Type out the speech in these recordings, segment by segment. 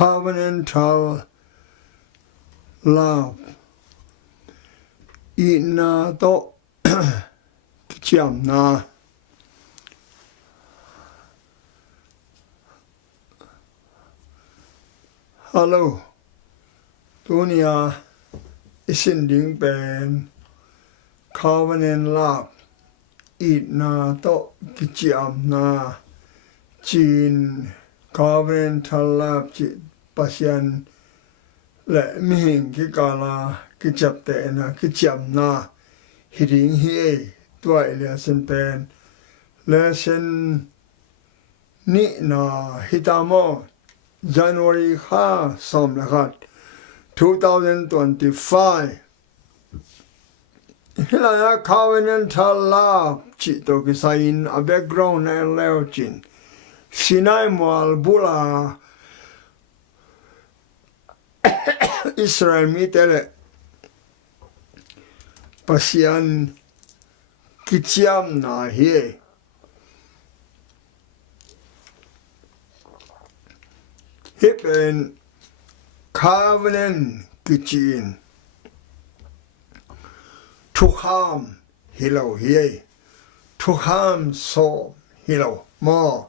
Covenantal Love Itna tawh Thuciam na Hello Dunia isin ding ben Covenant Love Itna tawh Thuciam na Chin Covenantal Love chỉ pasian lệ mình cái cả là cái chập tệ na cái chậm na hình hi tuổi là sinh tên là sinh nị na hitamo January ha som là gạt 2025 là Covenantal Love chỉ tôi cái sign a background này leo chín Sinai mual bula Israel mitele pasian Thuciam na hi hipen covenant kitchen Thuciam hilo hi Thuciam so hilo mo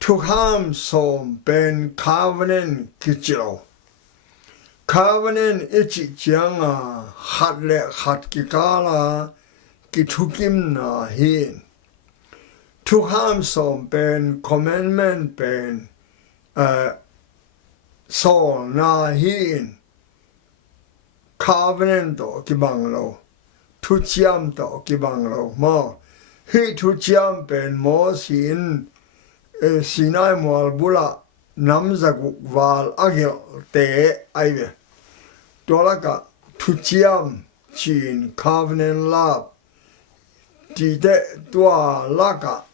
Thuciam som ben covenant kitchen Covenant ichi chianga hat le hat kikala kitukim na hin Thuciam som ben commandment ben so na hin covenant to kibanglo Thuciam to kibanglo mo hi Thuciam ben mo sin Sinai mual bula nam zaguk val agil te aive dolaka Thuciam chin Covenant Love ti de tua laka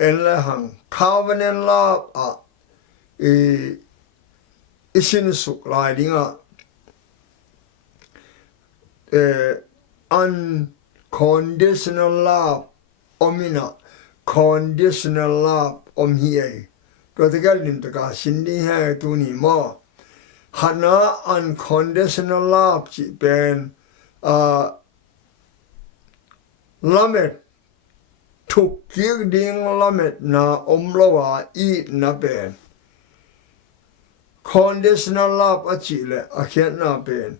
enlehang Covenant Love a isin suk lai dinga unconditional love omina conditional love om hiyeก็ที่กันลินตกาสินดีให้ตัวนี้มอหันนะ unconditional love จีเป็นละเม็ดถูกเกี่ยวดิ้งละเม็ดนาอมละว่าอีน่ะเป็น conditional love อจีเลยอาเขียนน่ะเป็น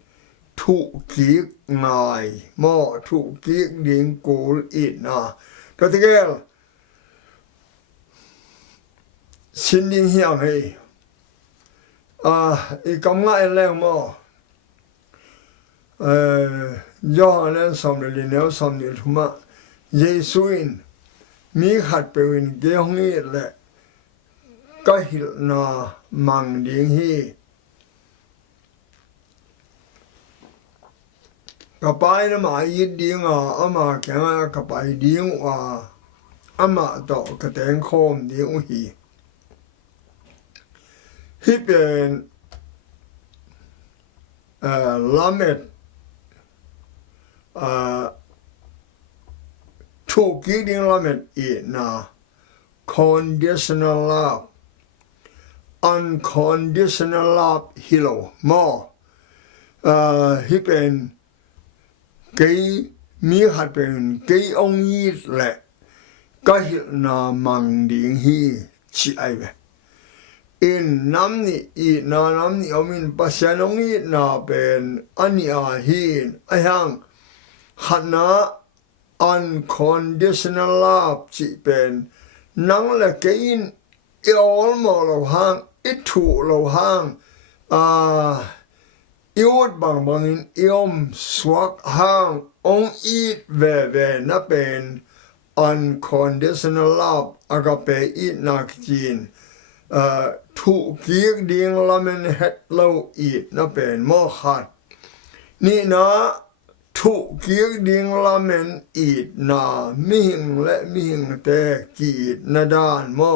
ถูกเกี่ยวง่ายมอถูกเกี่ยวดิ้งกูอีน่ะก็ที่กันสินดิ้งเฮียงให้อีกำง่ายแรงมั้งย้อนเล่นสมเด็จเลี้ยวสมเด็จทุมาเยซูอินมีขัดเป็นเกี่ยวงี้แหละก็หิลนามังดิ้งฮีกับไปนะมายิดดิ้งอามาแก่กับไปดิ้งว่าอามาต่อกระเตงโคมดิ้งฮีที่เป็นละเม็ดถูกกี่ดิ้งละเม็ดอีน่ะ conditional love unconditional love ฮิโลมอที่เป็นกี่มีหัดเป็นกี่องค์ยี่แหละก็หินามังดิ้งฮีชีไอเวอินน้ำนี่อีน้ำนี่เอามินปัสยานงอีน่าเป็นอันนี้หินไอ้ยังหันนะ unconditional love จีเป็นนังละกินอีออลมอเราห่างอีถูเราห่างอีวดบางอินอีอมสวักห่างองอีเวนับเป็น unconditional love อากาเปอีนักจีนถูกเกี่ยวดิ้งละมันเฮ็ดเราอีกนะเป็นมอขัดนี่นะถูกเกี่ยวดิ้งละมันอีกนะมิหิงและมิหิงแต่กีดนะด้านมอ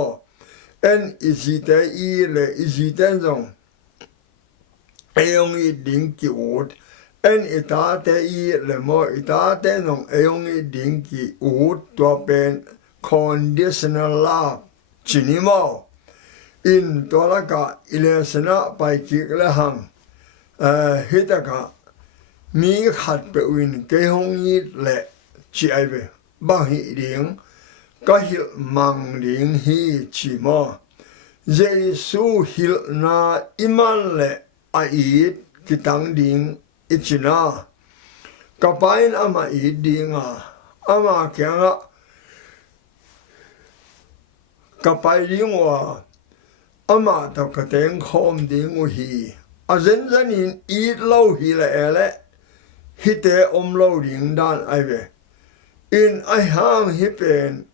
เอ็นอิจิเตอีและอิจิเตนจงเอองอีดิ้งกิวดเอ็นอิตาเตอีและมออิตาเตนจงเอองอีดิ้งกิวดตัวเป็น conditional love จินิมอ in tolaka ilesana pai kikle hang hitaka mi khat pe win ke hong yi le chi ai ve ba hi ding ka hil mang ding hi chi mo Jesu hil na iman le a it kitang ding ichina kapain ama i dinga ama kyanga kapai dingwa ama ta kateng khom ding hi azen zanin i lo hi le ele hite lo ding dan ai ve in ai hang hi pen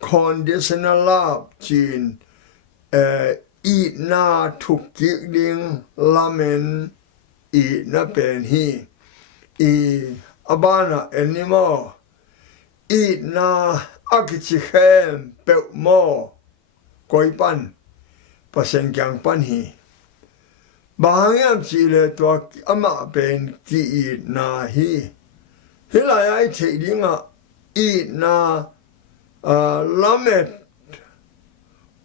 conditional love chin Itna thuk kik ding lamen Itna pen hi abana anymore Itna akichichem pe mo koi pan pasen kyang pan hi bahangam chile to ama pen ki Itna hi hilai ai thei dinga Itna lamet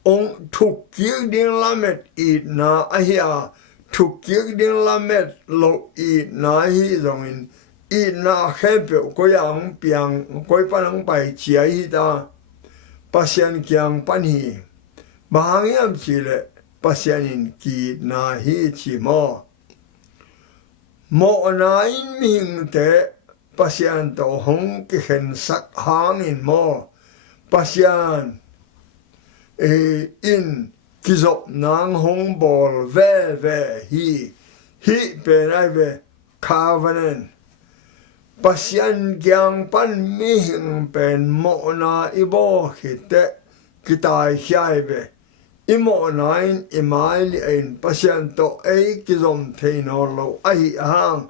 ông thục kiếc điên lamet Itna ahia thục kiếc điên lamet lo Itna hi dòng in Itna khem pe ko yang piang koi panang pai chia hi ta pasien kyang pan hi bahangam chile pasien in ki na hi chi mo na in ming te pasien to hong ki khen sak hang in mo pasien in kizop nang hong bol ve hi pe nai ve covenant pasien gyang pan mi hing pen mo na ibo hite kitai hiai ve imo nain imai li in pasien to kizom theino lo ai hang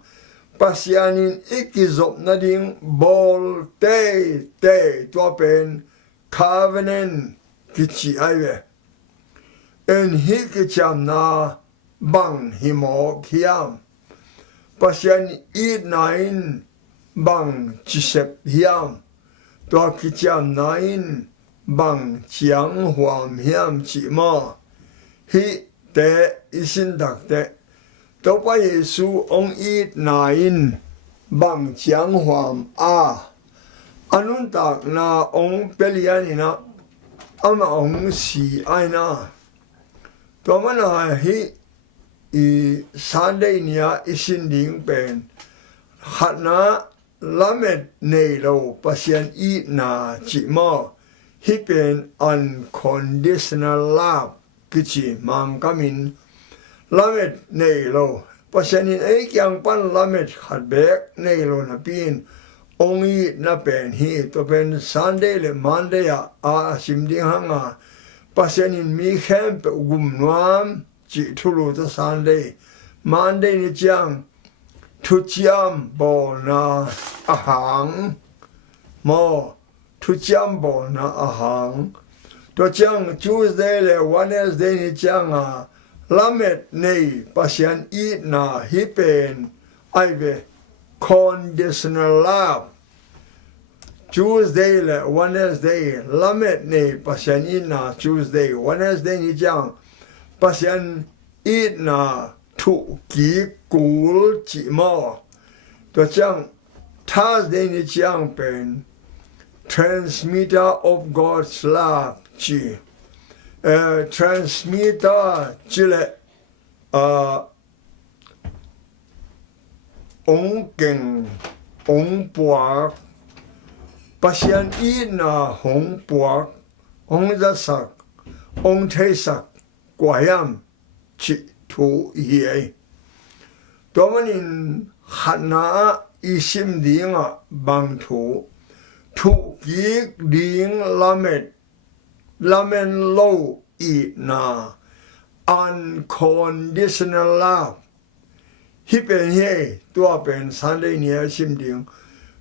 pasien in ikizop na ding bol te to pen covenant kichi ai ve en hi kicham na bang himo kiam pasien Itna bang chisep hiam to kicham nain bang chiang huam hiam chi ma hi te isin dak te to pa Yesu ong Itna bang chiang huam anun tak na ong pelianina ama ong si aina to mana hi Sunday nia isin ding pen hatna lamet nei lo pasien Itna chi mo hi pen unconditional love kichi mang kamin lamet nei lo pasien in kyang pan lamet khat bek nei lo na pin ong Itna pen hi to pen Sunday le Monday a sim ding hanga pasien in mi khem pe gum nuam chi thulu to Sunday Monday ni chang Thuciam bo na ahang mo Thuciam bo na ahang to chang Tuesday le Wednesday ni chang lamet nei pasien Itna hi pen ai ve conditional love Tuesday le Wednesday lamet nei pasien Itna Tuesday Wednesday ni chang pasien Itna thu ki kul chi mo to chang Thursday ni chang pen transmitter of God's love chi transmitter chile ong keng ong puak pasien Itna hong puak ong za sak ong thei sak kwayam chi thu hi to manin hana isim dinga bang thu ki ding lamen lo Itna unconditional love hi pen he to pen Sunday nia sim ding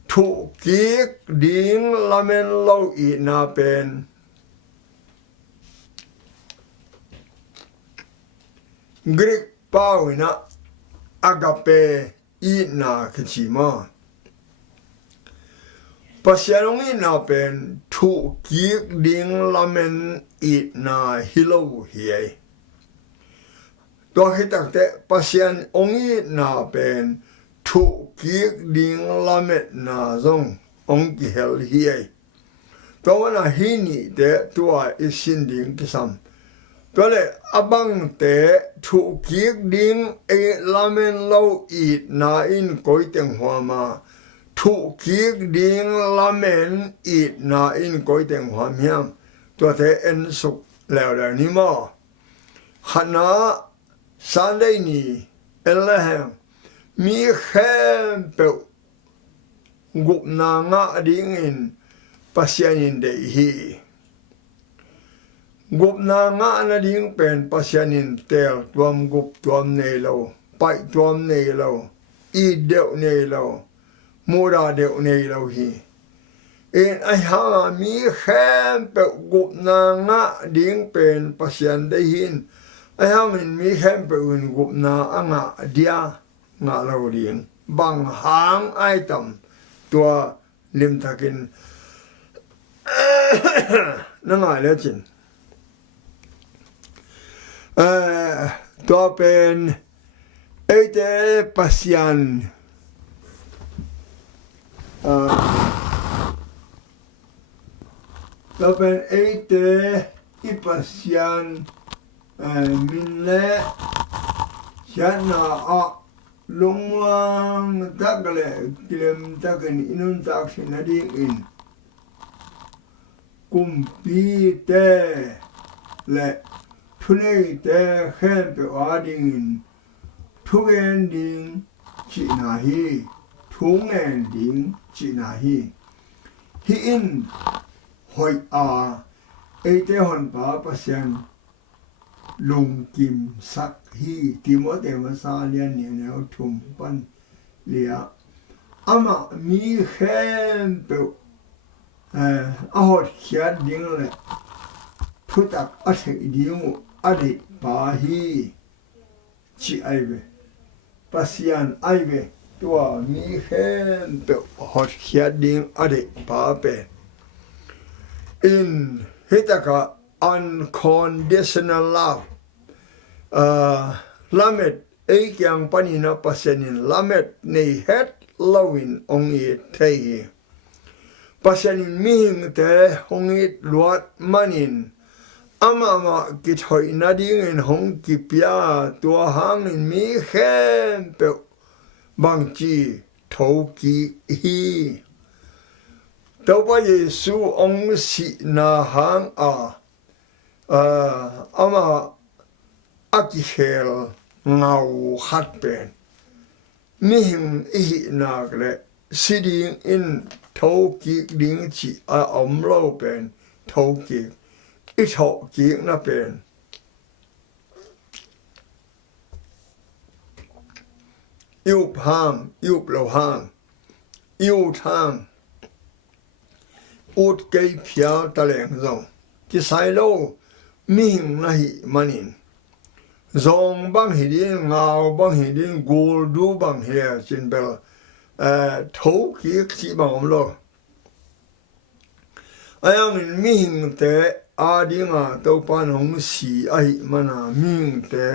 thu ki ding lamen lo Itna pen Greek pawina agape Itna kichi ma ปัสยานองอินาเป็นทุกิกดิ่งละเมนอินาฮิโลเฮียตัวให้ตั้งแต่ปัสยานองอินาเป็นทุกิกดิ่งละเมนนาซงองกิเฮลเฮียตัววันฮินีเตตัวอิสินดิ่งกิซัมตัวเลยบังเตทุกิกดิ่งละเมนเราอินาอินโกยเต็งหัวมาทุกิกดิ่งละเมนอินาอินโกยเต็งหัวเมียมตัวเตเอ็นสุกแล้วนี่มาขณะสันเดนีเอลเลมมีแค่เปิดกุบนางะดิ่งอินปัสยานินเดฮีกุบนางะนดิ่งเป็นปัสยานินเตลตัวมกุบตัวมเนโลไปตัวมเนโลอีเดวเนโลมูราเดวเนโลฮีไอหามีแค่เปิดกุบนางะดิ่งเป็นปัสยานเดหินไอหามันมีแค่เปิดกุบนางะเดียงะเราเรียนบางหางไอต่ำตัวลิมทักินนั่งไงแล้วจินตัวเป็นเตปัสยันตัวเป็นเตอิปัสยันมินเล่ฉันน่ะลงวังตักเลยกิเลมตักอินุนตักสินาดีอินกุมปีเตและทุเลเตแค่เปว่าดิ่งทุกเอ็นดิ่งจีนาฮีทุงเอ็นดิ่งจีนาฮีฮีอินหอยเตหอนป้าปัสยันลุงกิมสักฮีติโมเตมาซาเลียนเนี่ยแล้วทุ่มปันเลียอามามีแค่เปอาหดเขียดดิ่งเลยทุตักอัฐิดิ่งอดีปาฮีจีไอเวปัสยันไอเวตัวมีแค่เปหดเขียดดิ่งอดีปาเป็นอินฮิตากะ unconditional love lamet kyang panina pasenin lamet nei het lawin ongi thei pasenin ming te hongit luat manin ama ki thoi na ding in hong ki pia tua hang in mi khem pe bang chi tho ki hi tau pa yesu ong si na hang ama akihel ngau hat pen mihim ihi nagle siding in thoki ding chi omlo pen thoki I thoki na pen yup hang yup lo hang yu thang ut kei phiao ta leng zong ki sai lo mihim na hi manin zong bang hidin ngao bang hidin gul du bang he chin bel thou ki chi bang om lo ayang in ming te adinga to pan hong si ai mana ming te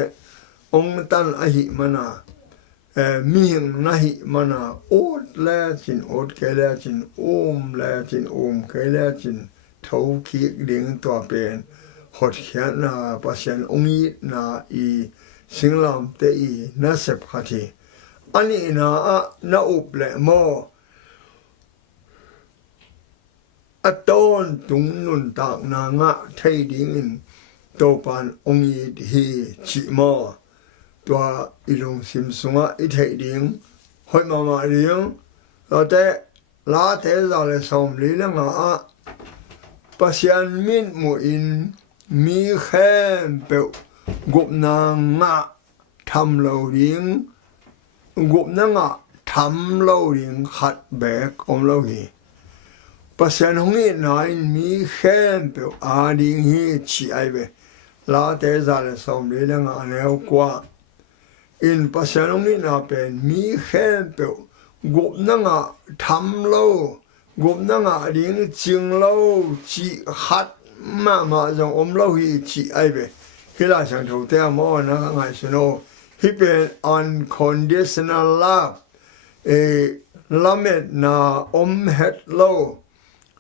ong tan ai mana ming nahi mana ot la chin ot ke la chin la chin ke la chin thou ki ding to pen hot khian na pasien ongi na I singlam te I na sep khati ani na up le mo aton tung nun tak na nga thei ding in to pan ongi hi chi mo tua ilung sim sunga I thei ding hoi ma ding te la te za le som li la nga pasien min mu in mi khem pe gup na nga tham lo ding gup na nga tham lo ding khat bek om lo hi pasien hong I na in mi khem pe ding hi chi ai be la te za le som le la nga ne kwa in pasien hong I na pen mi khem pe gup na nga tham lo gục năng ngã điên chừng lâu chỉ hát mà dòng lâu hi chỉ ai về khi là chẳng thấu theo mò nó ngài xin ô hi bên unconditional love lamet na hết lâu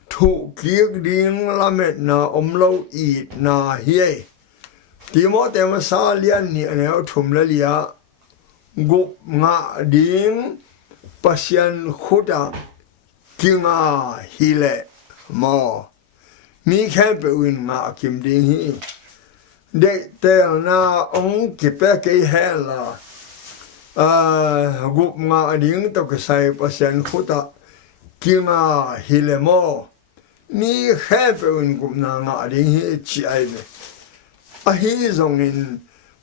thụ kiết điên lamet na lâu ít na hiê thì mò tem sa liên nhẹ nẻo thùng la lia gục ngã điên pasien khuda kinga hile mo mi khen be win ngã kim điên hi để tel na ông kịp cái hè là gục ngã điên tao cái sai pasien khuda kinga hile mo mi khen be win gục ngã điên hi chi ai về hi zong in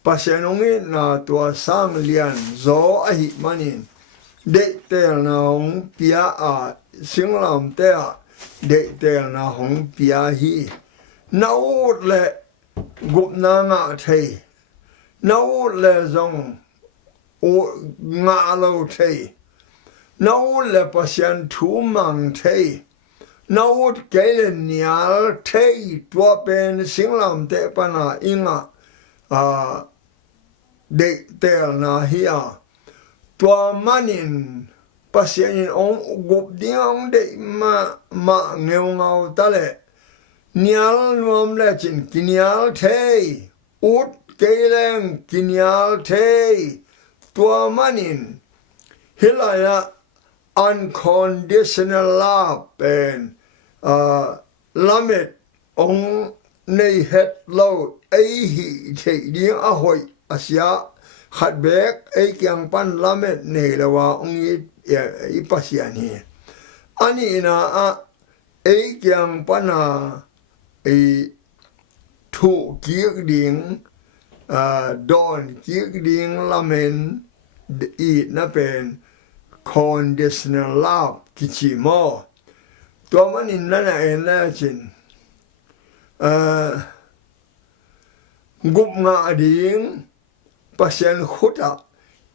pasien ông na tua sang lian zo hi manin để tel na ông pia sinh làm te để tel na ông pia hi nấu lệ gục na ngã thầy nấu lệ zong ngã lâu thầy nấu lệ pasien thu mang thầy nấu cái là nhà thầy tua bên sinh làm te pana inga để tel na hi tua manin pasien ông gục điang để mà nghèo ngào ta lệ nial nuam lệ chín kinial thei út cây leng kinial thei tua manin hilaya unconditional love pen lamet ông nei het lâu ấy hi thei điang a hoi asia khát bek ấy kyang pan lamet nei lawa ông i pasian hi ani na ấy kyang pan ấy thu kiek ding don kiek ding lamen Itna pen conditional love kichi mo to manin na en la chin gup nga ding pasien khuda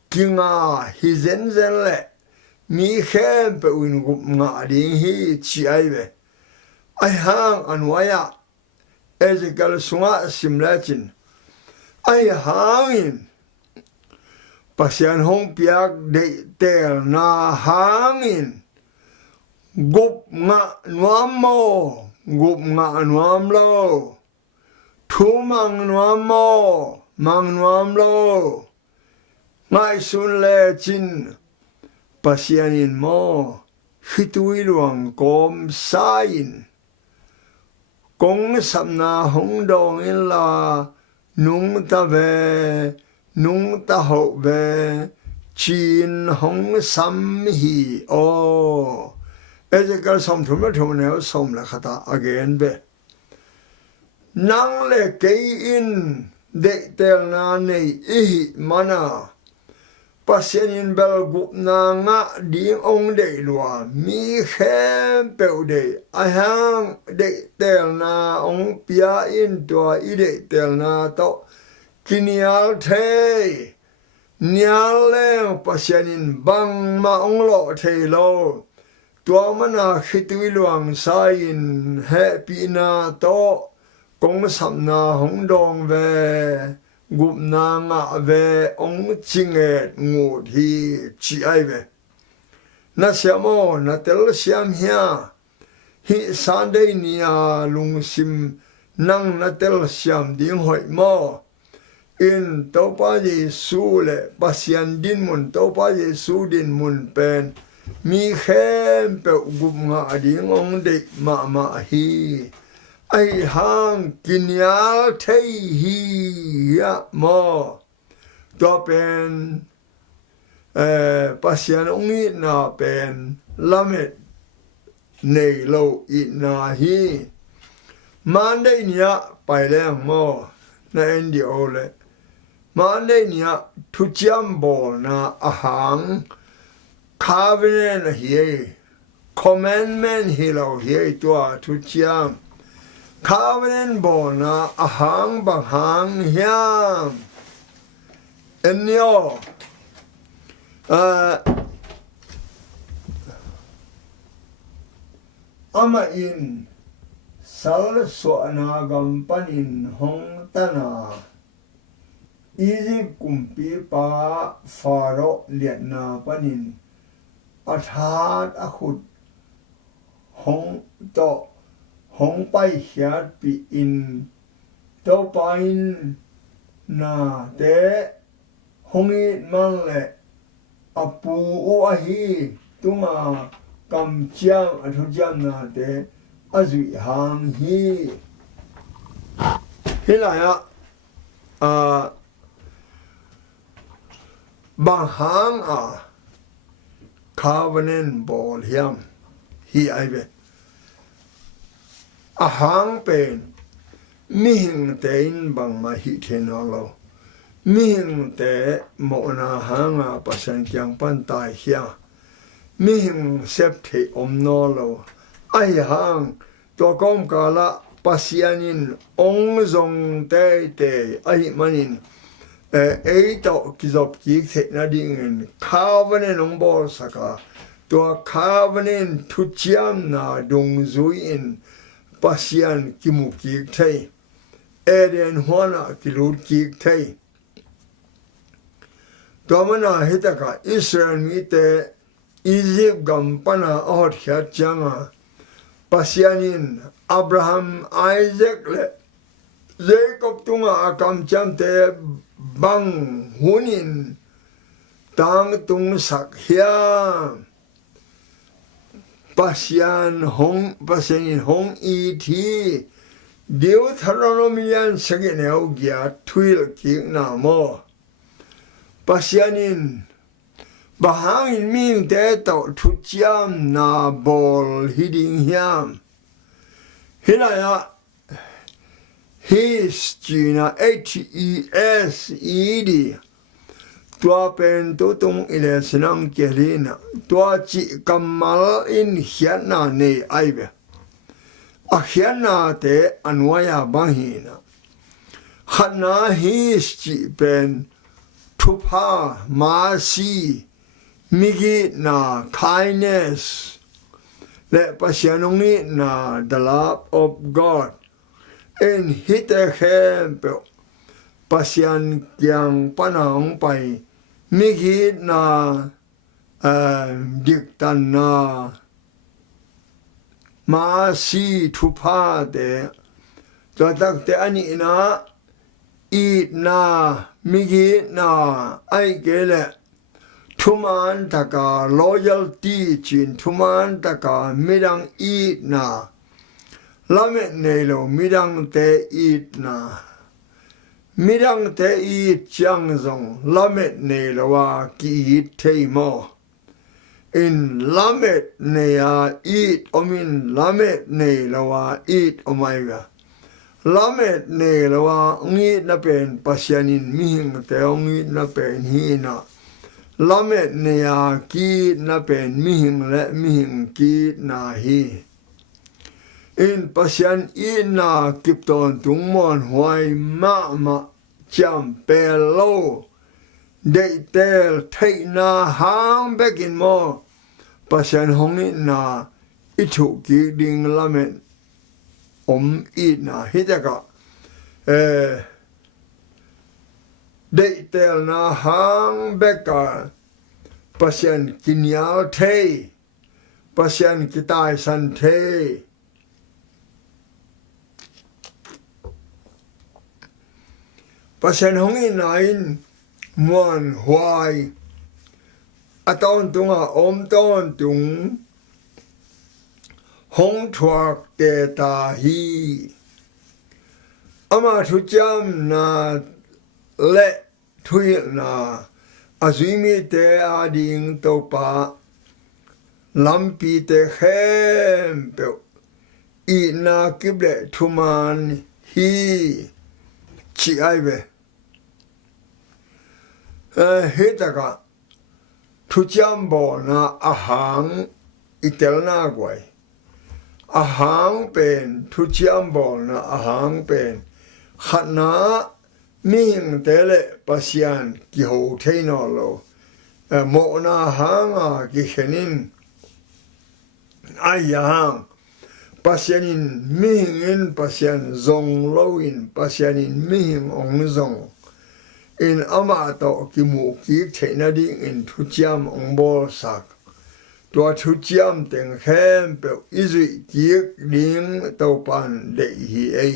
kinga hi zen le mi khem pe win gup nga ding hi chi ai ve ai hang anwaya ezekal sunga simlachin ai hangin pasien hong piak de tel na hangin gup nga nuam mo gup nga nuam lo thu mang nuam mo mang nuam lo ngai sun le chin pasien in mo hitui luang kom sain kong samna hong dong in la nung ta ve nung ta ho ve chin hong sam hi o ezekal som thum ne som la khata again be nang le kei in de tel na nei i mana pasien in bel gup na nga ding ong de lua mi khem pe de a hang de tel na ong pia in to i de tel na to kinial the nial le pasien in bang ma ong lo the lo tua mana khitui luang sai in happy na to kong sam na hong dong ve gup na nga ve ong chinget ngu thi chi ai ve na siamo na tel siam hia hi sunday nia lung sim nang na tel siam ding hoi mo in to pa Jesu le pasian din mun to pa Jesu din mun pen mi khem pe gup nga ding ong de ma hi ai hang kinial thei hi ya mo to pen pasian ongi na pen lamet nei lo Itna hi Monday nia pai le mo na endi ole Monday nia Thuciam bol na ahang Covenant hi commandment hi lo hi to Thuciam Covenant bol na ahang bahang hiam enyo ama in sal suana gampanin hong tana Egypt kumpi pa Pharaoh liat na panin athat akhut hong to hong pai hiat pi in to pain na te hong it mang le apu o ahi tunga kam chiang athu jam na te azui hang hi hilaya bang hang Covenant ball hiam hi ai ve a hang pen mi hing tein bang ma hi then lo mi hing te mo na hanga pasan kyang pan tai hia mi hing sep the om no lo ai hang to kom kala pasianin ong zong te te ai manin to kizop ki the na ding Covenant ong bol saka to Covenant Thuciam na dung zui in pasian kimuki thei eden hona kilut ki thei to mana hitaka Israel mi te Egypt gam pana or khat changa pasianin Abraham Isaac le Jacob tunga akam cham te bang hunin tang tung sak hiam pasianin hong i thi Deuteronomian sagin au gya thuil ki na mo pasianin bahangin ming te to Thuciam na bol hiding hiam hilaya his Gina HESED tua pen tu tung ile sinang kelina tua chi kamal in hiana ne aibe a hiana te anwaya bahina hana his chi pen tupa masi migi na kindness le pasianongi na the love of God in hite hempe pasian kyang panang pai migi na diktan na ma si thupa de tatak te ani na Itna migi na ai gele thuman taka loyalty chin thuman taka midang Itna lamet nelo midang te Itna midang te it chang zong lamet nelo wa ki it te mo in lamet ne ya it omin lamet nelo wa it omaiga lamet nelo wa ngi na pen pasianin mihing te ngi na pen hina lamet ne ya ki na pen mihing le mihing ki na hi in pasian ina kipton tungmon huai ma cham pelo dei tel thei na hang bekin mo pasian hongin na ithu ki ding lamen ina hitaka dei tel na hang beka pasian kinyal thei pasian kitai san thei pasian hongin nain muan huai aton tunga ton tung hong thuak te ta hi ama Thuciam na le thui na azimi te ading topa lampi te khempe ina kible thuman hi chi aibe hitaka Thuciam bo na ahang itelna gwai ahang pen Thuciam bo na ahang pen khana ming tele pasian ki ho theino lo mo na hanga ki khenin ayang pasianin mihingin pasian zong loin pasianin mihing ong zong in ama to kimu ki thena ding in Thuciam ong bol sak tua Thuciam teng khem pe izui ki ding to pan de hi ai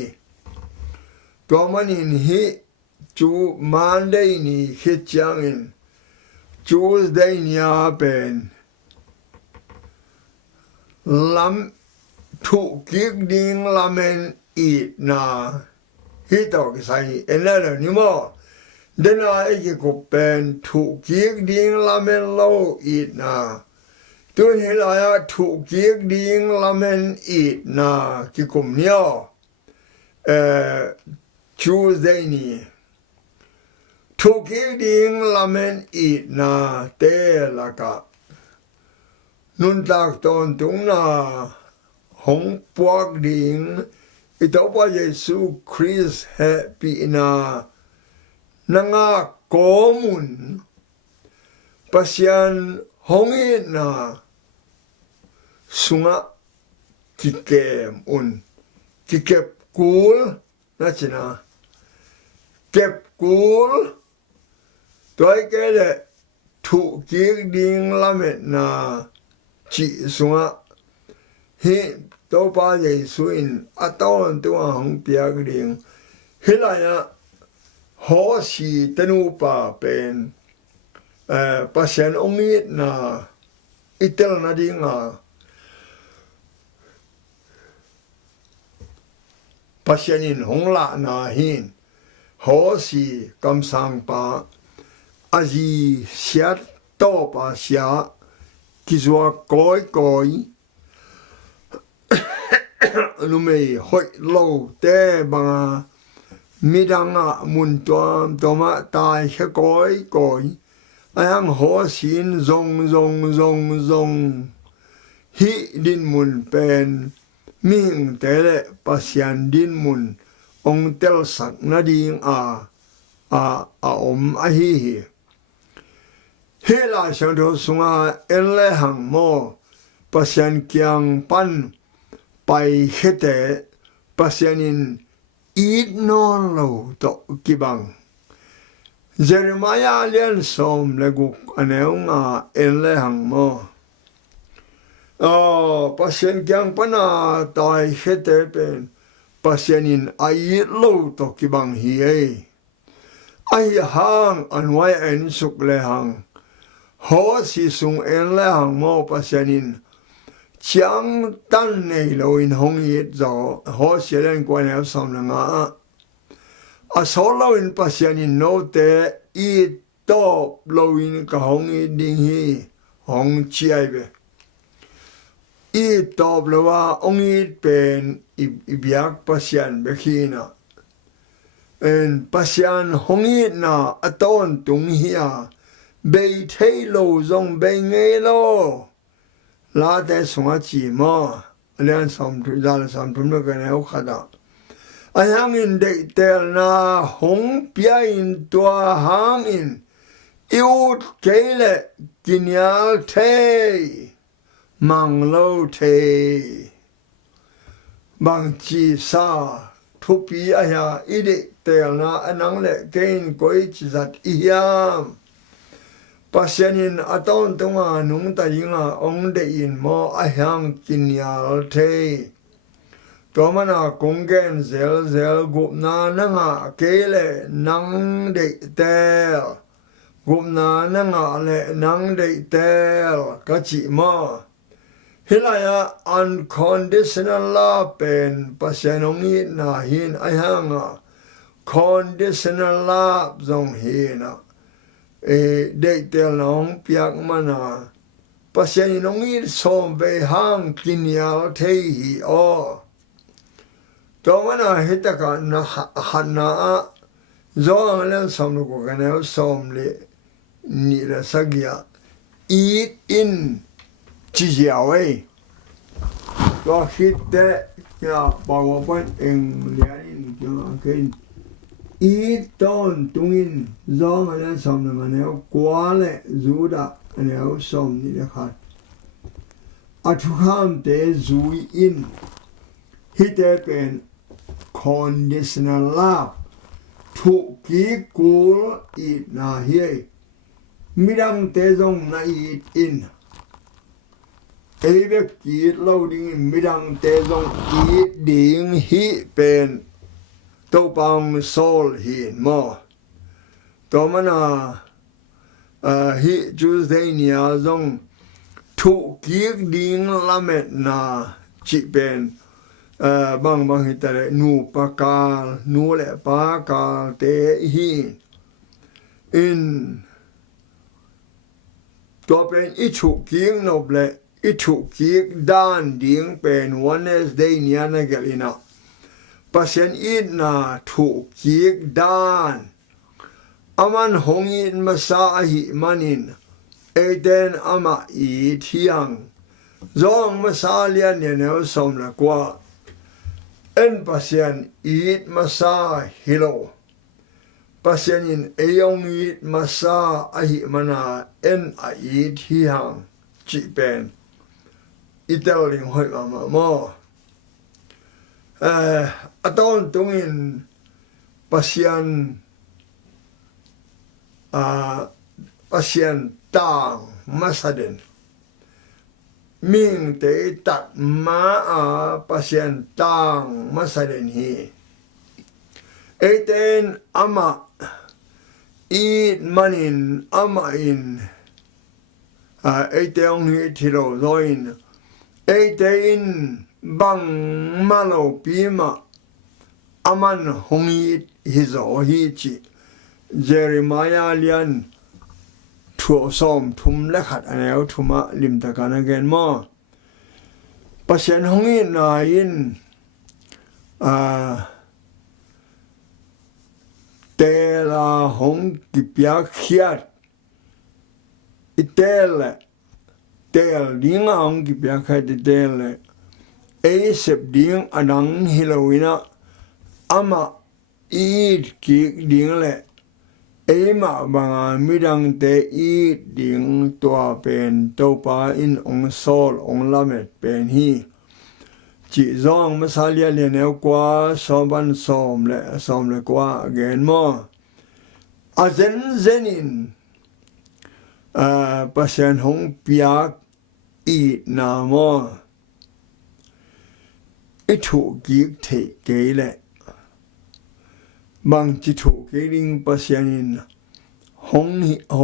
tua manin hi chu Monday ni hit changin Tuesday nia pen lam thu kiek ding lamen Itna hito ki sai enela ni mo dena eki ko pen thu kiek ding lamen lo Itna tu hilaya thu kiek ding lamen Itna ki kum nio Tuesday ni thu kiek ding lamen Itna te laka nun tak ton tung na hong puak ding ito pa Yesu Christ happy na nanga komun pasyan hongit na sunga kikem kikep kul na china kep kul toy kele thu kiek ding lamet na chi sunga hi to pa Yesu in aton tu hong piak ding hilaya ho si tenu pa pen pasien ongit na itel na dinga pasienin hongla na hin ho si kam sang pa aji siat to pa sia kizwa koi numei hoi lo te banga midanga mun toma tai he koi ayang ho sin zong hi din mun pen ming tele pasian din mun ong tel sak na ding a om a hi hela sang do sunga ele hang mo pasian kyang pan pai hete pasianin Itna lo to kibang Jeremiah lian som leguk aneung a ele hang mo pasien kyang pana tai hete pen pasianin ai lo to kibang hi ai hang anwai en suk le hang ho si sung ele hang mo pasianin Chiang tan nei lo in hong yit zo ho silen quan el som nga a solo in pasian in no te I top lo in ka hong I ding hi hong chiai be I top lo wa ong I pen I biak pasian be khina en pasian hong I na aton tung hi be thei lo zong be nge lo la te sunga chi mo alian som tu dal som tu no kan au khada ayang in de tel na hong pia in tua hang in iut kele kinyal te mang lo te bang chi sa thu pi aya ide tel na anang le kein koi chi zat iam pasianin aton tunga nung ta yinga ong de in mo ahang kinyal te tomana kongen zel gup na nanga kele nang de tel gup na nanga le nang de tel kachi mo hilaya unconditional love pen pasianong I na hin ahanga conditional love zong hina de tel nong piak mana pasien nong I som ve hang kinyal te hi o to mana hitaka na hana zo len som ko kana som le ni la sagya eat in chi jiawe to hit de ya bawa pan eng lian jo ken I ton tungin zong alen som na maneo kwale zuda aneo som ni le khat athukam te zui in ฮิเตเป็น conditional love ถูกกีกูลอีดนาเฮมิดังเตจงนาอีดอินเอเวกีดเล่าดิ้งมิดังเตจงอีดดิ้งฮิเป็นตัวปังโซลหินมอตัวมันฮิจูสเดเนียจงถูกกีกดิ้งละเม็ดนาจิเป็นบางฮิตเลยนูปากาลนูเลปากาลเตหินอินตัวเป็นอิชุกิงนบเลอิชุกิกด้านดิ้งเป็นวันเนสเดเนียนเกลินะปัสยันอินนาถูกกิกด้านอามันหงอินมาซาหิมันินเอเดนอามาอีเทียงจงมาซาเลียนเนี่ยสมละกว่าเอ็นปัสยันอีดมาซาฮิโลปัสยันอินเอยงอีดมาซาอหิมานาเอ็นอีดฮิฮังจิเป็นอิตาลีหอยมาโมอตอนตรงอินปัสยันต่างมาสเดนมิงเตตัดมาปัสยันต่างมาสเดนฮีเอเตนอามาอีดมันินอามาอินเอเตองฮีทิโรโซอินเอเตอินบังมาโลปีมาอามันหงฮีฮิโซฮีจิเจเรมายาเลียนทั่วซ้อมทุมและขัดอันแล้วทุมาลิมตะการเกนมอปัสยันหงฮีนาอินเตลาหงกิปยาขียดอิเตลดิ้งหงกิปยาขียดอิเตลเอเสบดิ้งอนังฮิโลวินะอามาอีดกิกดิ้งเลยเอมาบางมิดังเตอีดดิ้งตัวเป็นตัวปาอินองโซลองลาเมตเป็นฮีจิจองมาซาเลียเลียนเอวกว่าสอบันสอมเลยกว่าเกนมออาเซนเซนินปัสยันหงปียกอีนามออิถูกิกเทเกเลบางจิถูกเกลิงปัสยันินห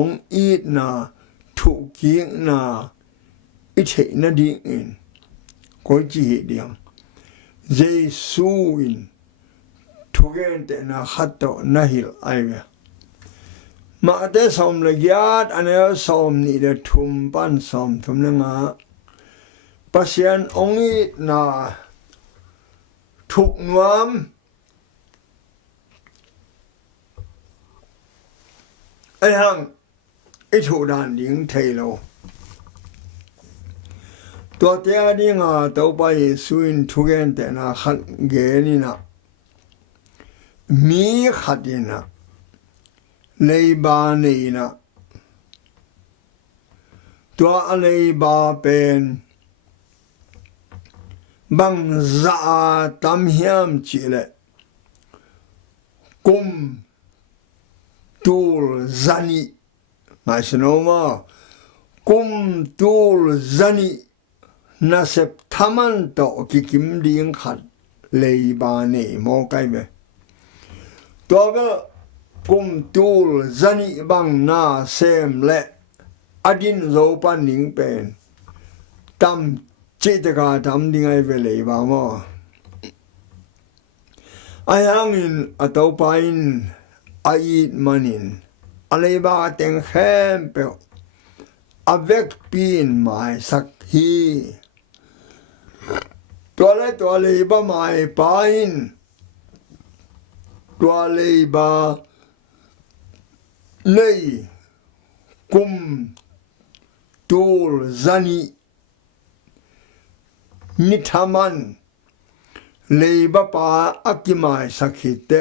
งอีนาถูกกิกนาอิเทนดิ้งอินก็จีเดียงเจสูอินทุกอย่างแต่น่าขัดต่อน่าหิลไอเวมาแต่สมเลยญาติอันนี้สมนี่เดทุมปันสมทุมนึงปัสยันองอีนาทุกนวมไอ้หังไอ้ถูกด่านดิ้งเทโลตัวเจ้าดิ้งตัวไปสุอินทุกอย่างแต่น่าขัดเกนี่นะมีขัดนะเลยบานีนะตัวเลยบาเป็นบังซาตามเฮียมจิเลกุมตูลซานีหมายสนอมากุมตูลซานีนาเซปทามันโตกิมดิ้งขัดเลยบานีโมไกเบตัวเบกุมตูลซานีบังนาเซมเลอดินโซปันนิงเป็นตัมจิตกาทำดิ้งไอเวเลยบางว่าไอ้ยังอินอัตโตปาอินไอมันินอะไรบ้าเต็งแคมเปลอเวกปีนหมายสักฮีตัวเลยบ้าหมายปาอินตัวเลยบ้าเลยกุมตูลซานีนิทามันเลยบ้าปาอักิมายสักฮิเต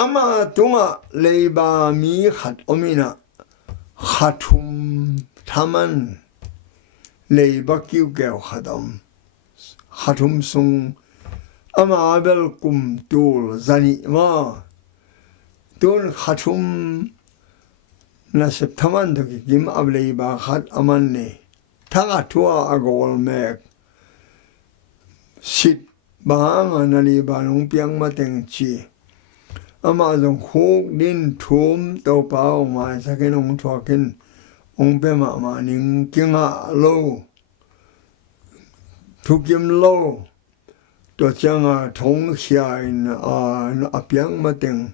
อามาตุงะเลยบ้ามีขัดอมินะขัดทุมทามันเลยบ้าคิวแก้วขัด khathum sung ama bel kum tul zani ma tun khathum na sep thaman do ki kim ablei ba khat aman ne thanga thua agol mek sit ba nga nali ba nong piang ma teng chi ama jong khok din thum to pa ma sa ke nong thwa ken ong pe ma ning kinga lo Thuciam lo to changa thong hian a piang ma teng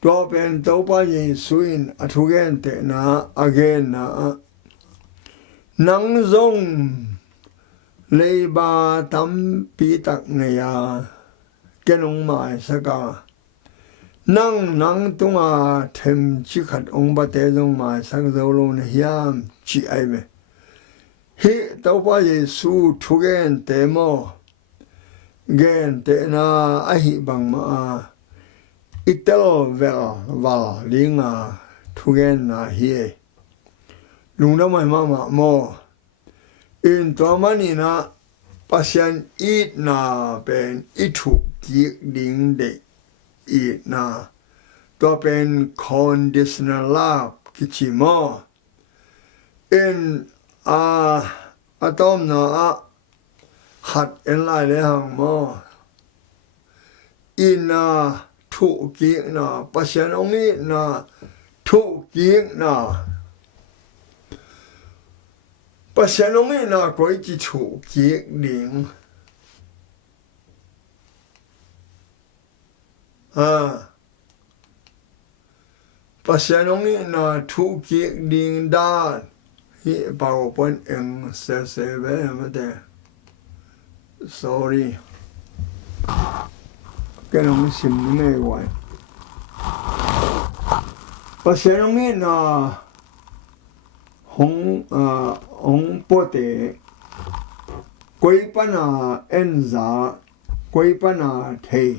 to pen to pa yin suin a thu gen te na again na nang zong lei ba tam pi tak ne ya kenong mai saka nang tunga them chi khat ong ba te zong mai sang zo lo ne hiam chi ai me hi to pa Yesu thu gen te mo gen te na a hi bang ma itel val linga thu gen na hi lung da mai ma mo in to mani na pasien Itna pen ithu ki ding de Itna to pen conditional love ki mo in atom na hat en lai le hang mo in thu ki na pasien ong na thu ki na pasien ong na koi chi thu ki ding pasien ong na thu ki ding da hi PowerPoint en se ve ma de sorry cái nó sim này vậy pasien ong na hong pote koi pana enza koi pana the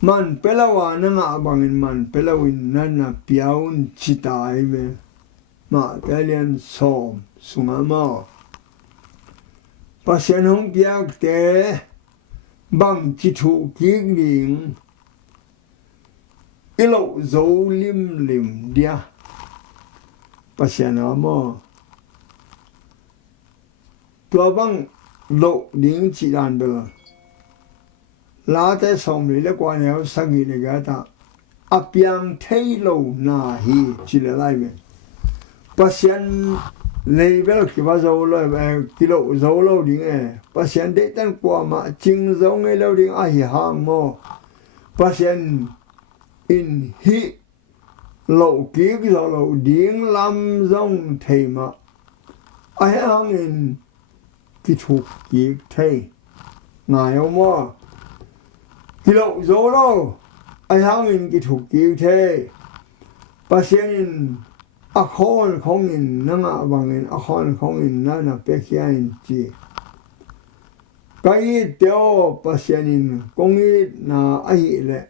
man pelawa na nga bangin man pelawin na piaun chitai me ma talian som sungama pasien hong piak te bang chi thu ki ling ilo zo lim dia pasien mo tua bang lo ding chi dan bel la te som le kwa ne sangi le ga ta apiang thei lo na hi chi le lai me pasien level ki ba zo lo kilo zo lo ding pasien de tan kwa ma ching zo nge lo ding a hi hang mo pasien in hi lo ki zo lo ding lam zong thei ma a hang in ki thu ki thei ngai mo kilo zo lo a hang in ki thu ki thei pasien in a khon khong in na nga bangin a khon khong in na pe khian chi kai teo pasien in kong i na a hi le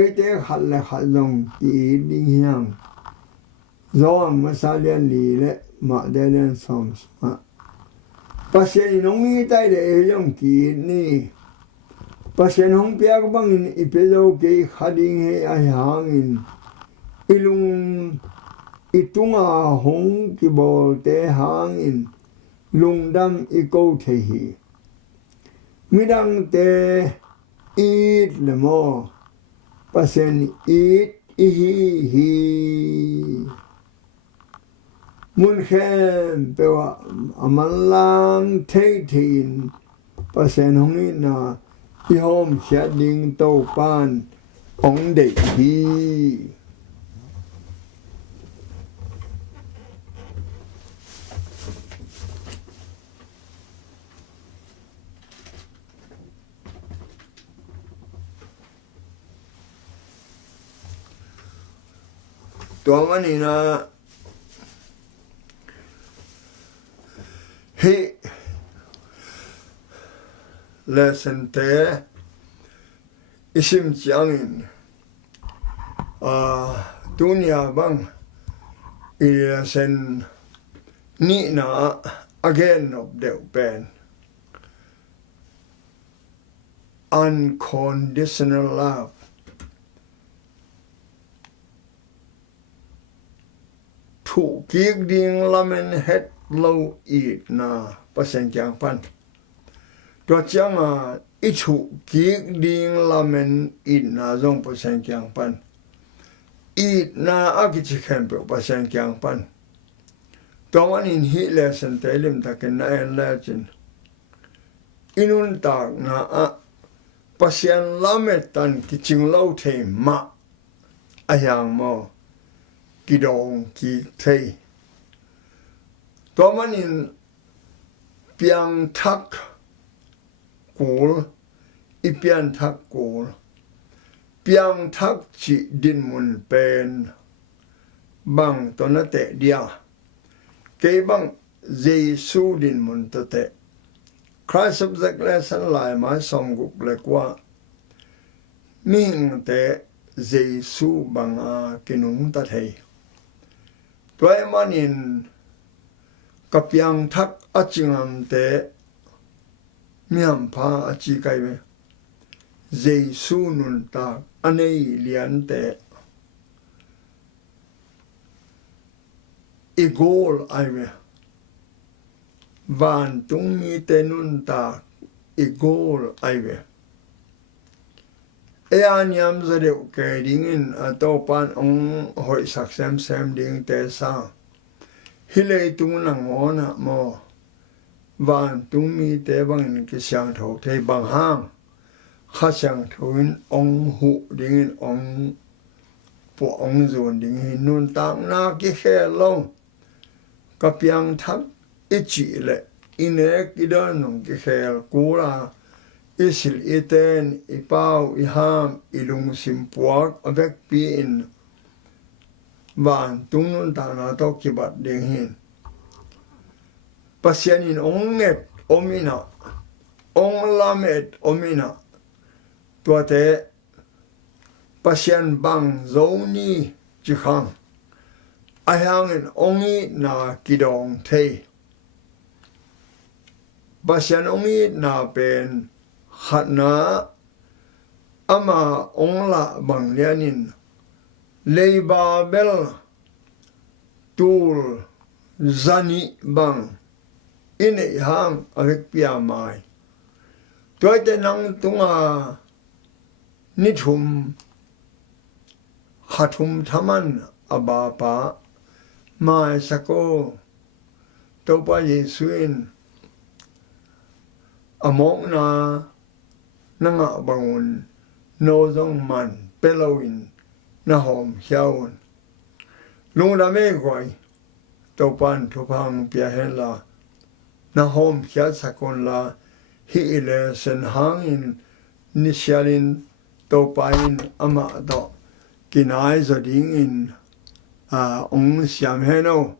e te khat le khat zong ki ding hiang zong ma sa lian li le ma de lian som ma pasien in ong i tai de e yong ki ni pasien hong pia ko bangin i pe zo ke khading he a hang in ilung itunga hong kipawl te hang in lungdam I ko the hi midang te it le mo pasien it hi mun khem pe wa amalang thei thin pasien hong ni na I hom sia ding to pan ong de hi tua mani na hi lesson te isim chiangin dunia bang i lesson ni na again of the pen unconditional love. Thủ kiếc điên lamen hết lâu ít na pasen kyang pan. Tua chang a ít thủ kiếc điên lamen ít na zong pasen kyang pan. Ít na akichi kempe pasen kyang pan. Tua in hi lesson telim taken na en legend. Inun tak na a pasien lametan kiching lâu thei ma ayang mo kidong ki thei. Tua in piang thak cool ipian thak cool piang thak chi din mun pen bang tonate dia ke bang Jesu din mun tote Christ subject lesson lai ma som guk le kwa ning te Jesu bang a kinung ta thei toy manin kapiang thak achingam te miam pha achi kai ve Jesu nun ta anei lian te igol ai ve van tung mi te nun ta igol ai ve e anyam zade ke ding in to pan ong hoi sak sem ding te sa hilei tung nang ona mo van tung mi te bang ki siang tho te bang hang kha siang thuin ong hu ding in ong po ong zon ding hin nun tang na ki khe lo ka piang thak ichi le ine ki don nong ki khel kula isil iten ipau iham ilung simpuak avek pi in van tung nun ta na to ki bat ding hin pasien in onget omina ong lamet omina tua te pasien bang zoni chikhang ayang in ongi na kidong thei pasien ongi na pen hatna ama ongla bang lianin leiba bel tul zani bang ine hang avek pia mai toy te nang tunga nithum khathum thaman abapa mai sako topa Jesuin among na nanga bangun no zong man pelowin na hom hiaun lung da me goi topan thupang pia hen la na hom hiat sakon la hi ile sen hangin nishalin topain ama do kinai zoding in ong siam heno